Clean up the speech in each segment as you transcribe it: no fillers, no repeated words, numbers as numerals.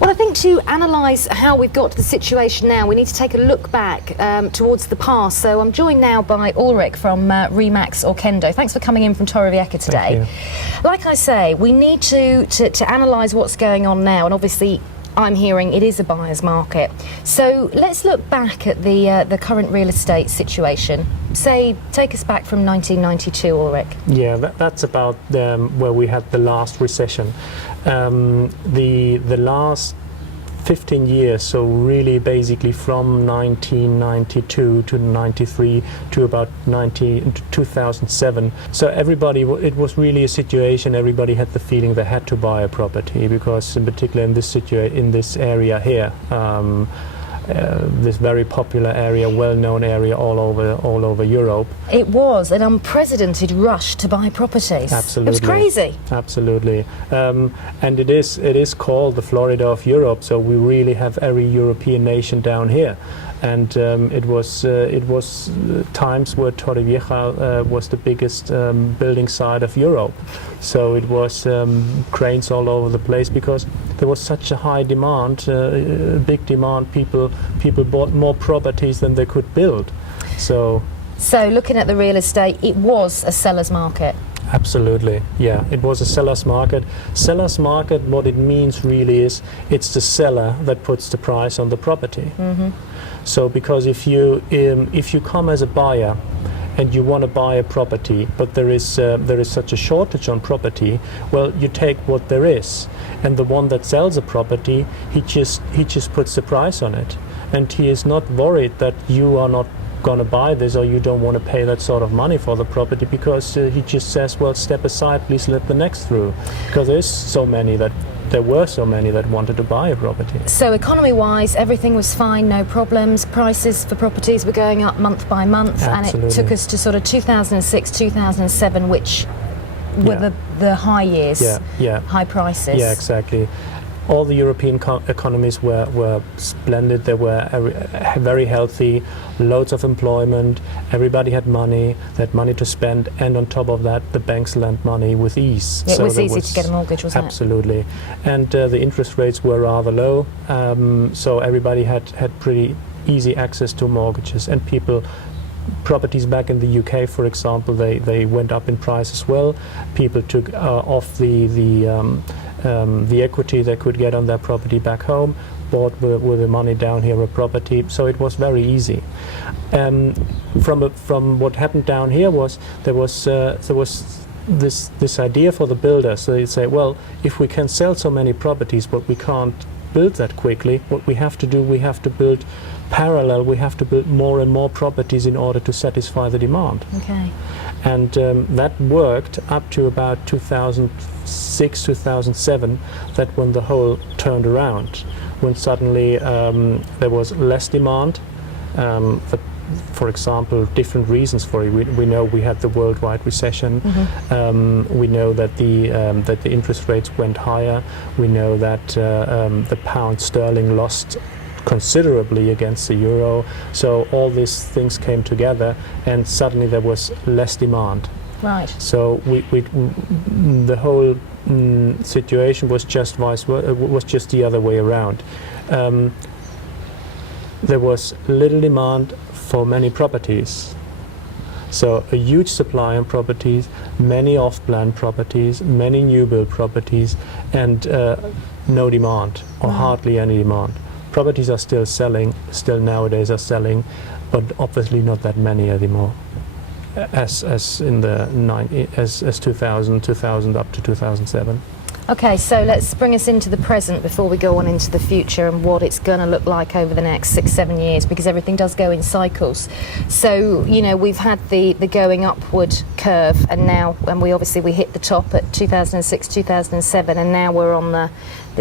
Well, I think to analyse how we've got to the situation now, we need to take a look back towards the past. So I'm joined now by Ulrich from Remax Orkendo. Thanks for coming in from Torrevieja today. Like I say, we need to analyse what's going on now, and obviously I'm hearing it is a buyer's market. So let's look back at the current real estate situation. Say, take us back from 1992, Ulrich. Yeah, that's about where we had the last recession. The last 15 years, so really basically from 1992 to 93 to about 2007. So everybody, it was really a situation, everybody had the feeling they had to buy a property, because in particular in this area here, this very popular area, well-known area all over Europe. It was an unprecedented rush to buy properties. Absolutely. It was crazy. Absolutely. And it is called the Florida of Europe, so we really have every European nation down here. And it was times where Torrevieja was the biggest building site of Europe. So it was cranes all over the place, because there was such a high demand, big demand. People bought more properties than they could build. So looking at the real estate, it was a seller's market. Absolutely, yeah. It was a seller's market. Seller's market, what it means really is, it's the seller that puts the price on the property. Mm-hmm. So because if you come as a buyer and you want to buy a property, but there is such a shortage on property, well, you take what there is, and the one that sells a property, he just puts the price on it, and he is not worried that you are not going to buy this, or you don't want to pay that sort of money for the property, because he just says, well, step aside, please let the next through, because there were so many that wanted to buy a property. So economy-wise, everything was fine, no problems. Prices for properties were going up month by month. Absolutely. And it took us to sort of 2006, 2007, which were the high years, high prices. Yeah, exactly. All the European economies were splendid. They were very healthy, loads of employment, everybody had money, they had money to spend, and on top of that, the banks lent money with ease. It was easy to get a mortgage, wasn't it? Absolutely. And the interest rates were rather low, so everybody had pretty easy access to mortgages, and properties back in the UK, for example, they went up in price as well. People took off the equity they could get on their property back home, bought with the money down here a property, so it was very easy. From what happened down here was there was this idea for the builders. So they say, well, if we can sell so many properties, but we can't build that quickly, what we have to do, we have to build parallel, we have to build more and more properties in order to satisfy the demand. Okay. And that worked up to about 2006, 2007, that when the whole turned around, when suddenly there was less demand. For example, different reasons for it. We know we had the worldwide recession. Mm-hmm. We know that the interest rates went higher. We know that the pound sterling lost considerably against the euro. So all these things came together, and suddenly there was less demand. Right. So the whole situation was just the other way around. There was little demand for many properties. So a huge supply on properties, many off-plan properties, many new build properties, and no demand, or hardly any demand. Properties are still selling, still nowadays are selling, but obviously not that many anymore, as in the 2000 up to 2007. Okay, so let's bring us into the present before we go on into the future and what it's going to look like over the next 6-7 years, because everything does go in cycles. So, you know, we've had the going upward curve, and we hit the top at 2006, 2007, and now we're on the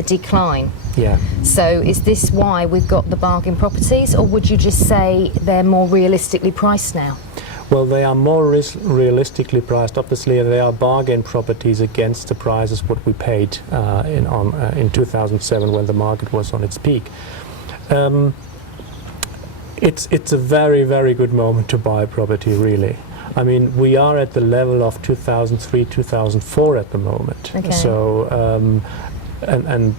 decline. Yeah. So is this why we've got the bargain properties, or would you just say they're more realistically priced now? Well, they are more realistically priced. Obviously, they are bargain properties against the prices what we paid in 2007 when the market was on its peak. It's a very, very good moment to buy property, really. I mean, we are at the level of 2003, 2004 at the moment. Okay. So, and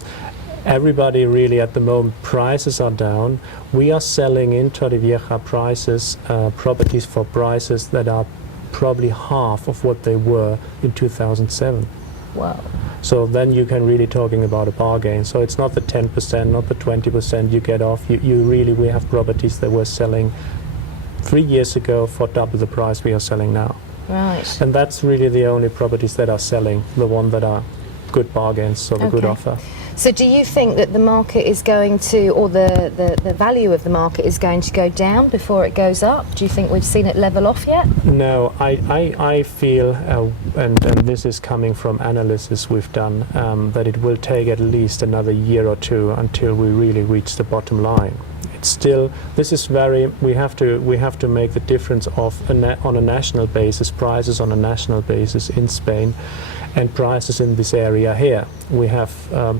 everybody really at the moment, prices are down. We are selling in Torrevieja properties for prices that are probably half of what they were in 2007. Wow. So then you can really talking about a bargain. So it's not the 10%, not the 20% you get off. We have properties that were selling 3 years ago for double the price we are selling now. Right. And that's really the only properties that are selling, the one that are good bargains, so the good offer. So do you think that the market is going to, or the value of the market is going to go down before it goes up? Do you think we've seen it level off yet? No, I feel, and this is coming from analysis we've done, that it will take at least another year or two until we really reach the bottom line. It's still, this is very, we have to make the difference of on a national basis, prices on a national basis in Spain, and prices in this area here. We have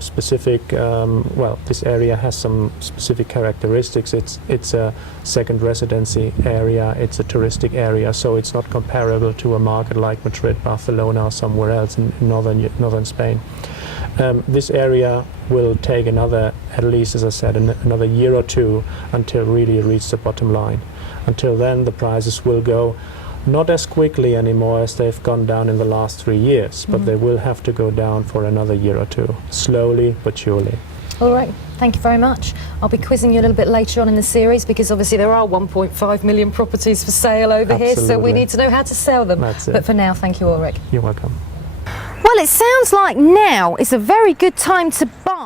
specific, this area has some specific characteristics. It's a second residency area, it's a touristic area, so it's not comparable to a market like Madrid, Barcelona, or somewhere else in northern Spain. This area will take another, at least as I said, another year or two until really reach the bottom line. Until then, the prices will go not as quickly anymore as they've gone down in the last 3 years, but they will have to go down for another year or two, slowly but surely. All right, thank you very much. I'll be quizzing you a little bit later on in the series because obviously there are 1.5 million properties for sale over here, so we need to know how to sell them. That's it. But for now, thank you, Ulrich. You're welcome. Well, it sounds like now is a very good time to buy.